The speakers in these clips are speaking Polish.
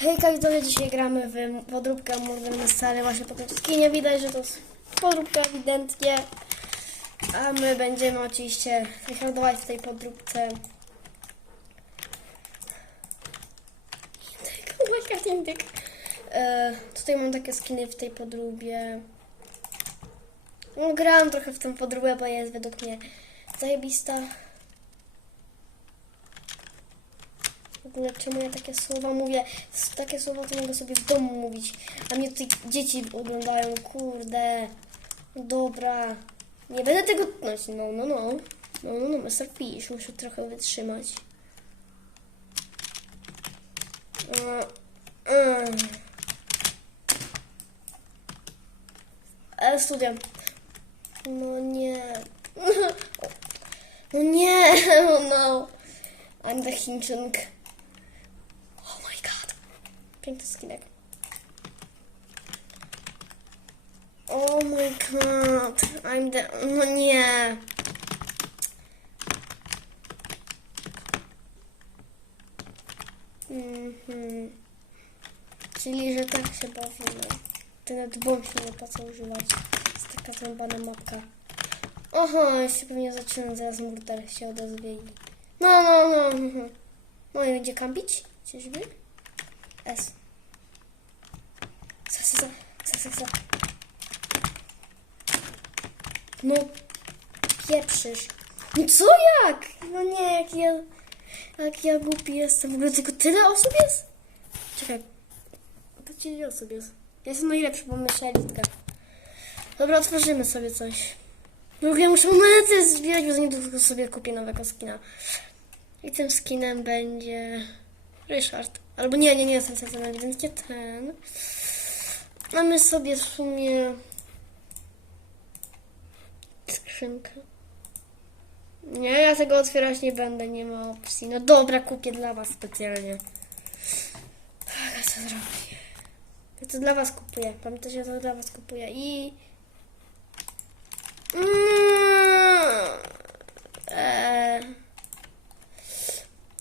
Hejka widzowie, dzisiaj gramy w podróbkę Murder Stary. Właśnie po tym skinie widać, że to jest podróbka ewidentnie. A my będziemy oczywiście rekordować w tej podróbce. Indyk, indyk. E, tutaj mam takie skiny w tej podróbie. No, grałam trochę w tę podróbę, bo jest według mnie zajebista. Ogóle czemu ja takie słowa mówię? Takie słowa to mogę sobie w domu mówić. A mnie tutaj dzieci oglądają, kurde. Dobra. Nie będę tego tnąć. No, no, no. No, no, no. Fish. Muszę trochę wytrzymać. E, studia. No nie. No nie. Oh no. I'm the Chińczyk. Piękny skinek. Oh my god. I'm the... No nie. Mhm. Czyli, że tak się bawimy. Ten nawet się nie opłaca używać. Jest taka zębana mapka. Oho, jeszcze pewnie zaczynam zaraz murder się odezwie. No, no, no. mhm. No i będzie kampić? Czyżby? S. Sa, sa, sa, sa, sa. No, pieprzysz. No co jak? No nie, jak ja, jak ja głupi jestem. W ogóle tylko tyle osób jest? Czekaj, to ci osób jest? Ja jestem najlepszy, bo myślę elitkę. Dobra, otworzymy sobie coś. No ja muszę monety zbierać, bo zanim tylko sobie kupię nowego skina. I tym skinem będzie Ryszard. Albo nie, nie, nie, ten, ewidentnie ten. Mamy sobie w sumie skrzynkę. Nie, ja tego otwierać nie będę, nie ma opcji. No dobra, kupię dla was specjalnie. Tak, a co zrobię? Ja to dla was kupuję. Pamiętajcie, ja to dla was kupuję i... Mm, eee.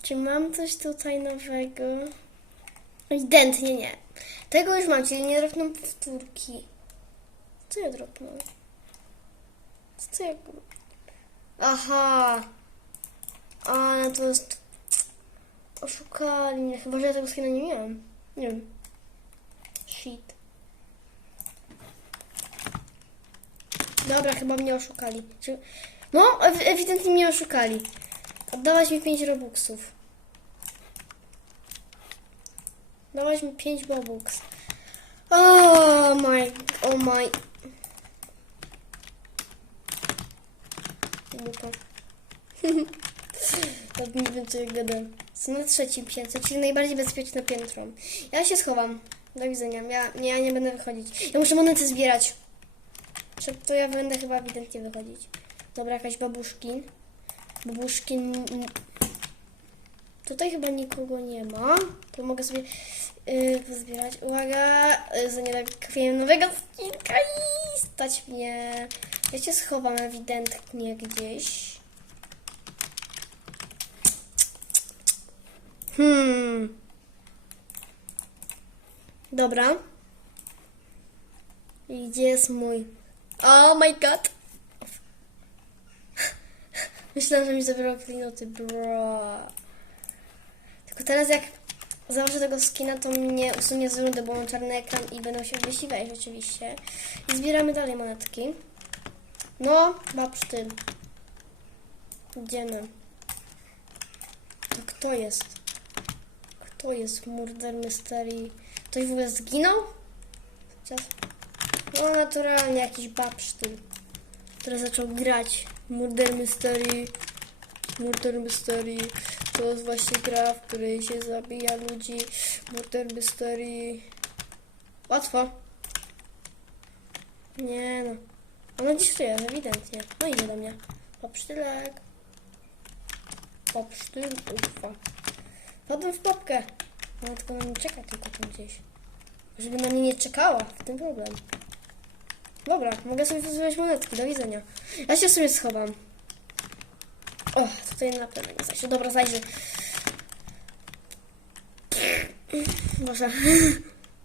Czy mam coś tutaj nowego? Ewidentnie nie. Tego już mam, czyli nie dropną powtórki. Co ja dropnąłem? Co ja... Aha! A, no to jest... Oszukali mnie. Chyba, że ja tego skina nie miałam. Nie wiem. Shit. Dobra, chyba mnie oszukali. No, ew- ewidentnie mnie oszukali. Oddałaś mi 5 robuxów. Dałaś mi 5 robux. Oh my, oh my. Muka. tak nie wiem, co ja gadam. Są na trzecim piętrze, czyli najbardziej bezpieczne piętro. Ja się schowam. Do widzenia. Ja nie, ja nie będę wychodzić. Ja muszę monety zbierać. To ja będę chyba ewidentnie wychodzić. Dobra, jakaś babuszki. Babuszki. m- m- Tutaj chyba nikogo nie ma. To mogę sobie yy, pozbierać. Uwaga! Yy, za niedawno kupiłem nowego skinka i stać mnie. Ja się schowam ewidentnie gdzieś. Hmm. Dobra. Gdzie jest mój? Oh my god! Myślałam, że mi zabiorą klinoty, bro. Tylko teraz jak założę tego skina, to mnie usunie z rundy, bo mam czarny ekran i będą się wyścigać oczywiście. I zbieramy dalej monetki. No, babsztyn. Idziemy. A kto jest? Kto jest Murder Mystery? Ktoś w ogóle zginął? No naturalnie jakiś babsztyn, który zaczął grać Murder Mystery. Murder Mystery to jest właśnie gra, w której się zabija ludzi. Murder Mystery. Łatwo. Nie no. Ona dziś żyje, ewidentnie. No idzie do mnie. Popsztylek. Popsztyl, ufa. Padłem w popkę. Ona tylko na mnie czeka, tylko tam gdzieś. Żeby na mnie nie czekała, w tym problem. Dobra, mogę sobie wyzywać monetki, do widzenia. Ja się sobie schowam. O, tutaj na pewno nie zajdzie. Dobra, zajdzie. Boże.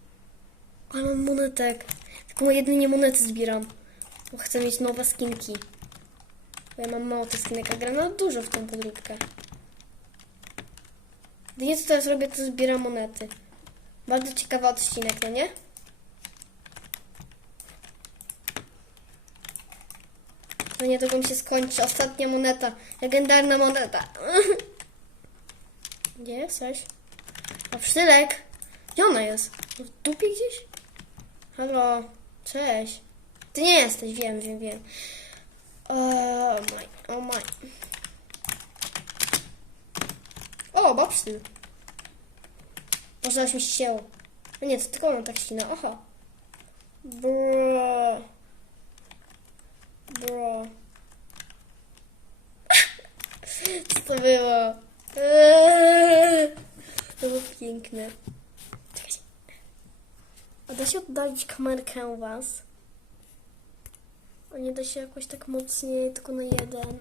Ale mam monetek. Tylko jedynie monety zbieram. Bo chcę mieć nowe skinki. Bo ja mam mało tych skinek, a gram dużo w tą podróbkę. Jedynie co teraz robię, to zbieram monety. Bardzo ciekawy odcinek, no nie? No niedługo mi się skończy. Ostatnia moneta. Legendarna moneta. Gdzie jesteś? A przytylek? Gdzie ona jest? W dupie gdzieś? Halo? Cześć. Ty nie jesteś, wiem, wiem, wiem. O my, o my. O, babsztyl. Może mi ścięło. No nie, to tylko ona tak ścina. Oho. Bro. Bro. Co to było? Eee, To było piękne. A da się oddalić kamerkę u was? A nie da się jakoś tak mocniej, tylko na jeden.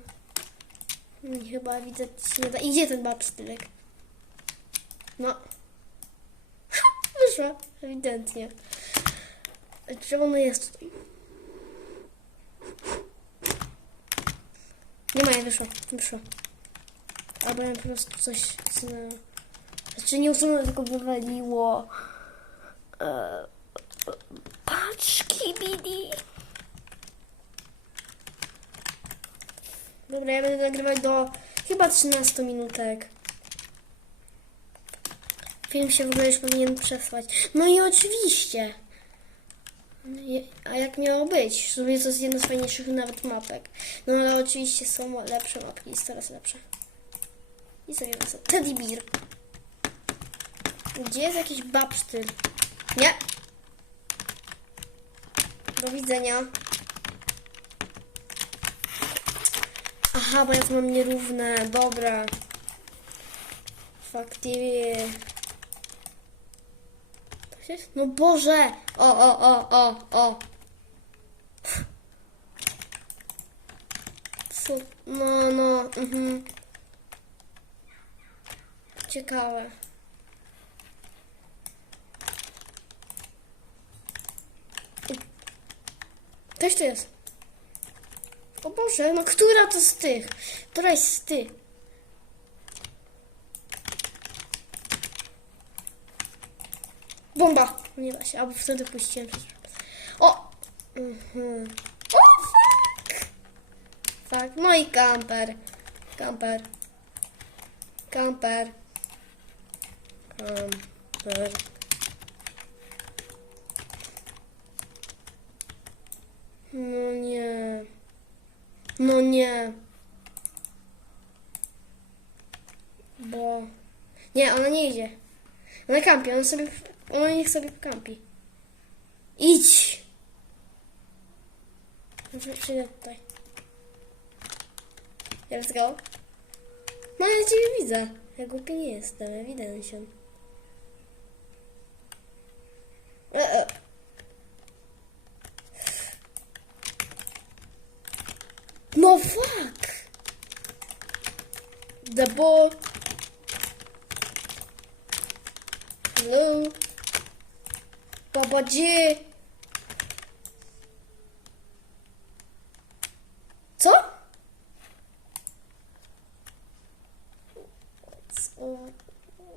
Hmm, Chyba widzę, się nie da. Idzie ten babsztylek. No. Wyszła, ewidentnie. Czemu ona jest tutaj? Nie ma, nie wyszła, nie wyszła. Albo ja po prostu coś... z- Znaczy nie usunęło, tylko wywaliło. Eee, paczki, Bidi. Dobra, ja będę nagrywać do chyba 13 minutek. Film się w ogóle już powinien przesłać. No i oczywiście. A jak miało być? Sobie to jest jedna z fajniejszych nawet mapek. No ale oczywiście są lepsze mapki, jest coraz lepsze. I sobie wezmę Teddy Bear. Gdzie jest jakiś babsztyl? Nie. Do widzenia. Aha, bo ja mam nierówne. Dobra. Faktycznie. To się... No Boże! O, o, o, o, o. Co? No, no, mhm. Ciekawe. Ktoś tu jest. O Boże, no która to z tych? Która jest z tych? Bomba! Nie da się, albo wtedy puściłem. O! Mhm. O, fuck! Fuck, no i kamper. Kamper. Kamper. Kamper. No nie. No nie. Bo... Nie, ona nie idzie. Ona kampi, ona sobie... Ona niech sobie kampi. Idź! Przyjdę tutaj. Let's go. No ja ciebie widzę. Ja głupi nie jestem, ewidentnie. E, e. No fuck! The ball. Hello? Gdzie? Co?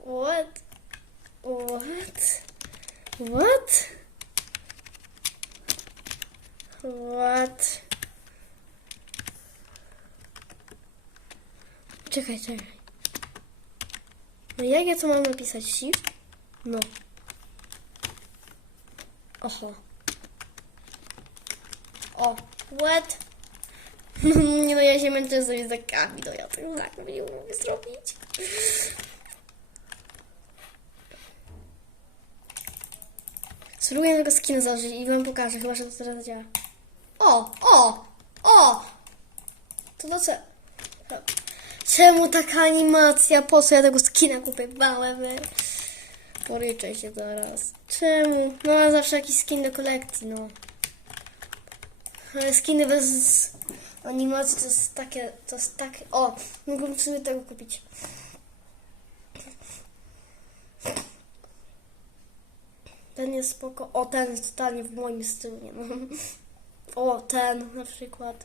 What? What? What? What? Czekaj, czekaj. No jak ja to mam napisać? Shift? No. Oho. O, what? Nie no, ja się męczę sobie za kami, ja tego tak nie mogę zrobić. Spróbuję tego skina założyć i wam pokażę, chyba że to teraz działa. O, o, o! To do co? Czemu taka animacja? Po co ja tego skina kupowałem? Poryczę się zaraz. Czemu? No zawsze jakiś skin do kolekcji, no. Ale skiny bez animacji to jest takie, to jest takie... O, mógłbym w sumie tego kupić. Ten jest spoko. O, ten jest totalnie w moim stylu, nie no. O, ten na przykład.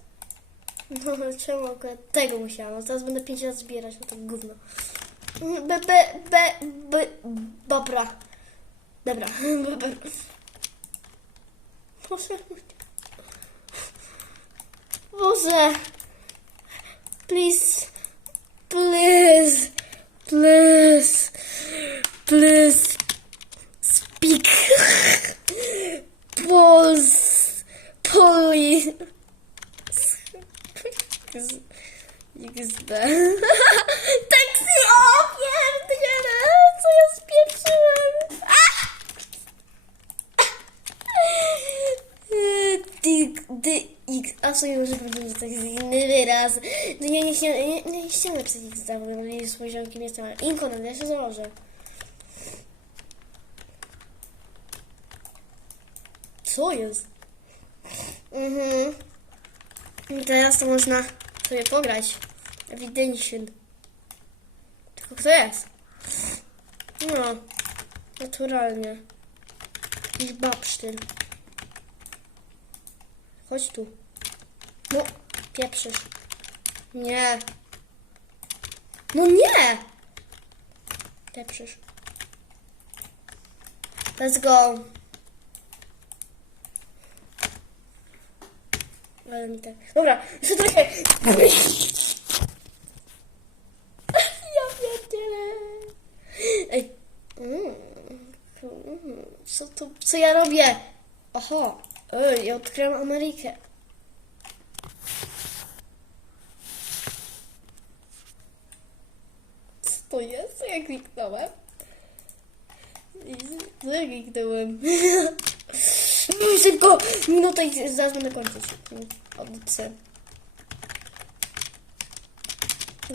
No, czemu akurat tego musiałam? Teraz będę pięć razy zbierać, no to gówno. B, b, b, b, dobra. Dobra. Boże. Boże. Please. Please. Please. Please. Speak. Pols. Poli. XD. Taksy! O, Ty, ty, x. A w sumie może powiedzieć, że to jest inny wyraz. No nie, nie chciałem, nie, nie chciałem napisać x, bo nie jest poziom, kim jestem. Inkonan, ja się założę. Co jest? Mhm. I teraz to można sobie pograć. Evidential. Tylko kto jest? No. Naturalnie. Jakiś babsztyl. Chodź tu. No, pieprzysz. Nie. No nie! Pieprzysz. Let's go. Ale mi tak. Dobra, jeszcze trochę. Ja pierdzielę. Ej. Mm. Mm. Co to, co ja robię? Oho. Ej, ja odkryłam Amerykę. Co to jest? Ja kliknąłem? Co ja kliknąłem? Szybko! Minuta i zaraz będę kończyć. Audycję.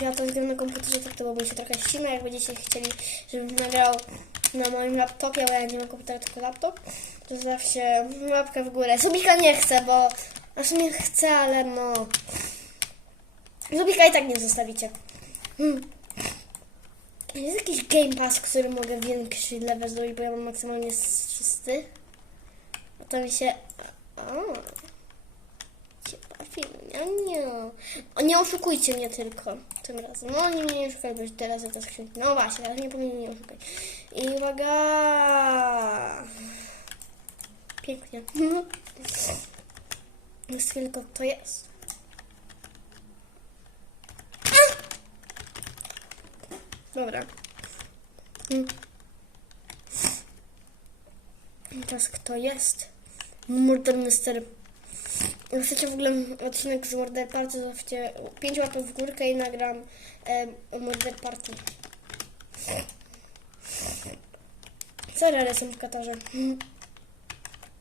Ja to gram na komputerze, tak to bo mi się trochę ścina. Jak będziecie chcieli, żebym nagrał na moim laptopie, bo ja nie mam komputera, tylko laptop, to zawsze łapkę w górę. Subika nie chcę, bo w sumie chcę, ale no... Subika i tak nie zostawicie. Hmm. Jest jakiś Game Pass, który mogę większy level zrobić, bo ja mam maksymalnie szósty. A to mi się... O. Ciepła filmia, nie. O, nie oszukujcie mnie tylko tym razem. No nie mnie nie oszukaj, bo teraz jest skrzynka. No właśnie, ale nie powinien mnie oszukać. I uwaga! Pięknie. Jest tylko to jest. Dobra. Mm. Teraz kto jest? Murder Mister. Jak chcecie w ogóle odcinek z Murder Party, to dawcie 5 łapek w górkę i nagram e, Murder Party. Serio jestem w Katarze.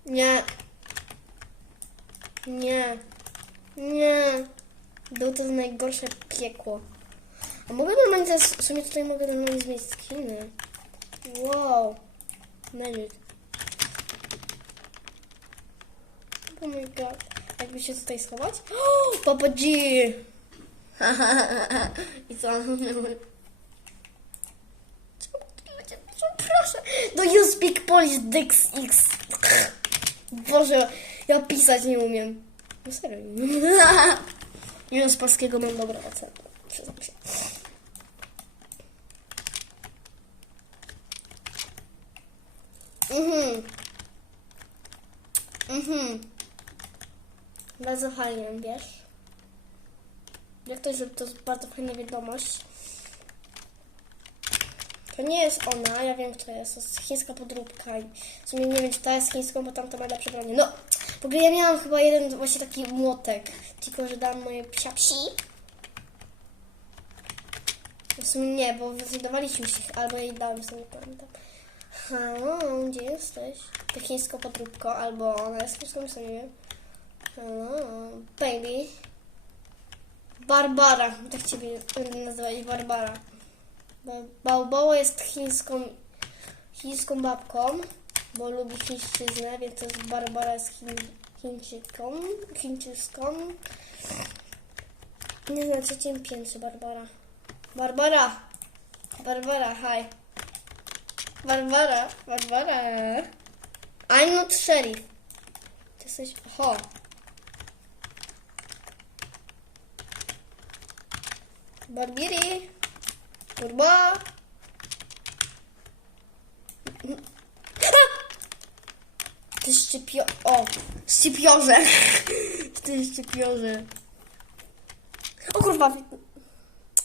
Nie. Nie. Nie. Był to najgorsze piekło. A mogę normalnie teraz, w sumie tutaj mogę normalnie zmienić skiny. Wow. Magic. Oh my god. Jakby się tutaj schować? O, Papa G! I co? Proszę. Do you speak Polish Dix X. Boże, ja pisać nie umiem. No serio. Ja z polskiego mam dobre oceny. Przyznam się. Mhm. Mhm. Bardzo fajnie, wiesz? Jak to, że to jest bardzo fajna wiadomość. To nie jest ona, ja wiem kto to jest, to jest chińska podróbka. i W sumie nie wiem czy ta jest chińską, bo tamta ma lepsze broni. No, w ogóle ja miałam chyba jeden właśnie taki młotek, tylko że dałam moje psia psi. W sumie nie, bo zdecydowaliśmy się, albo jej dałem sobie, pamiętam. Halo, gdzie jesteś? To chińską podróbko, albo ona jest chińską, już nie wiem. Hello, baby. Barbara, tak ciebie nazywać, Barbara. Bo jest chińską, chińską babką, bo lubi chińszczyznę, więc to jest Barbara z Chin, Chińczyką, chińczyską. Nie na trzecim piętrze Barbara. Barbara! Barbara, hi. Barbara, Barbara. not sheriff. Ty jesteś... Ho. Barbiri. Turbo. Ty szczypio... O! Szczypiorze! Ty szczypiorze. O kurwa!